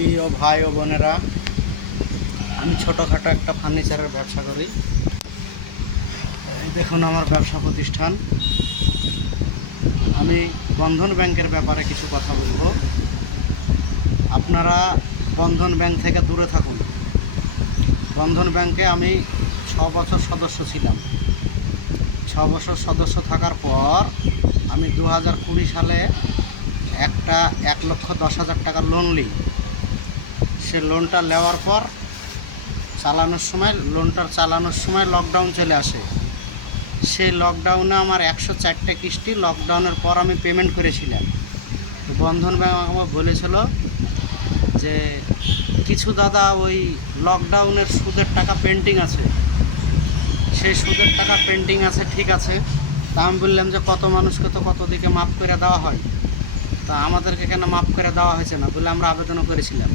প্রিয় ভাই ও বোনেরা, আমি ছোটোখাটো একটা ফার্নিচারের ব্যবসা করি। এই দেখুন আমার ব্যবসা প্রতিষ্ঠান। আমি বন্ধন ব্যাংকের ব্যাপারে কিছু কথা বলবো। আপনারা বন্ধন ব্যাংক থেকে দূরে থাকুন। বন্ধন ব্যাংকে আমি 6 বছর সদস্য ছিলাম। 6 বছর সদস্য থাকার পর আমি 2020 সালে একটা 1,10,000 টাকার লোন নিই। সে লোনটা নেওয়ার পর লোনটা চালানোর সময় লকডাউন চলে আসে। সেই লকডাউনে আমার 104টা কিস্তি লকডাউনের পর আমি পেমেন্ট করেছিলাম। তো বন্ধন ব্যাংক আমাকে বলেছিল যে কিছু দাদা ওই লকডাউনের সুদের টাকা পেন্ডিং আছে, সেই সুদের টাকা পেন্ডিং আছে, ঠিক আছে। তা আমি বললাম যে কত মানুষকে তো কত দিকে মাফ করে দেওয়া হয়, তা আমাদেরকে কেন মাফ করে দেওয়া হয়েছে না বলে আমরা আবেদনও করেছিলাম।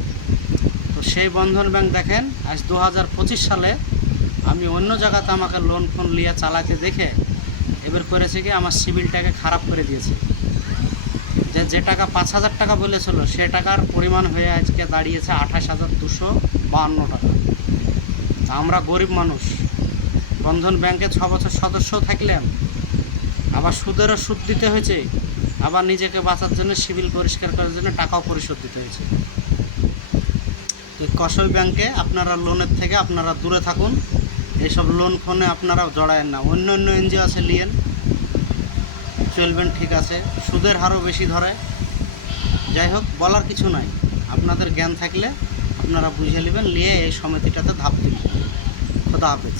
তো সেই বন্ধন ব্যাংক দেখেন আজ 2025 সালে আমি অন্য জায়গাতে আমাকে লোন ফোন নিয়ে চালাতে দেখে এবার করেছে কি আমার সিবিলটাকে খারাপ করে দিয়েছে। যে টাকা 5,000 টাকা বলেছিল সে টাকার পরিমাণ হয়ে আজকে দাঁড়িয়েছে 28,252 টাকা। আমরা গরিব মানুষ, বন্ধন ব্যাংকে 6 বছর সদস্য থাকলাম, আবার সুদেরও সুদ দিতে হয়েছে, আবার নিজেকে বাঁচার জন্য সিবিল পরিষ্কার করার জন্য টাকাও পরিশোধ দিতে হয়েছে। তো কসই ব্যাংকে আপনারা লোনের থেকে আপনারা দূরে থাকুন। এইসব লোন ফোনে আপনারা জড়ায়েন না। অন্য এনজিও আছে, লিয়েন, চলবেন, ঠিক আছে। সুদের হারও বেশি ধরে। যাই হোক, বলার কিছু নাই। আপনাদের জ্ঞান থাকলে আপনারা বুঝে নেবেন, নিয়ে এই সমিতিটাতে ধাপ দিন। খোদা হাফেজ।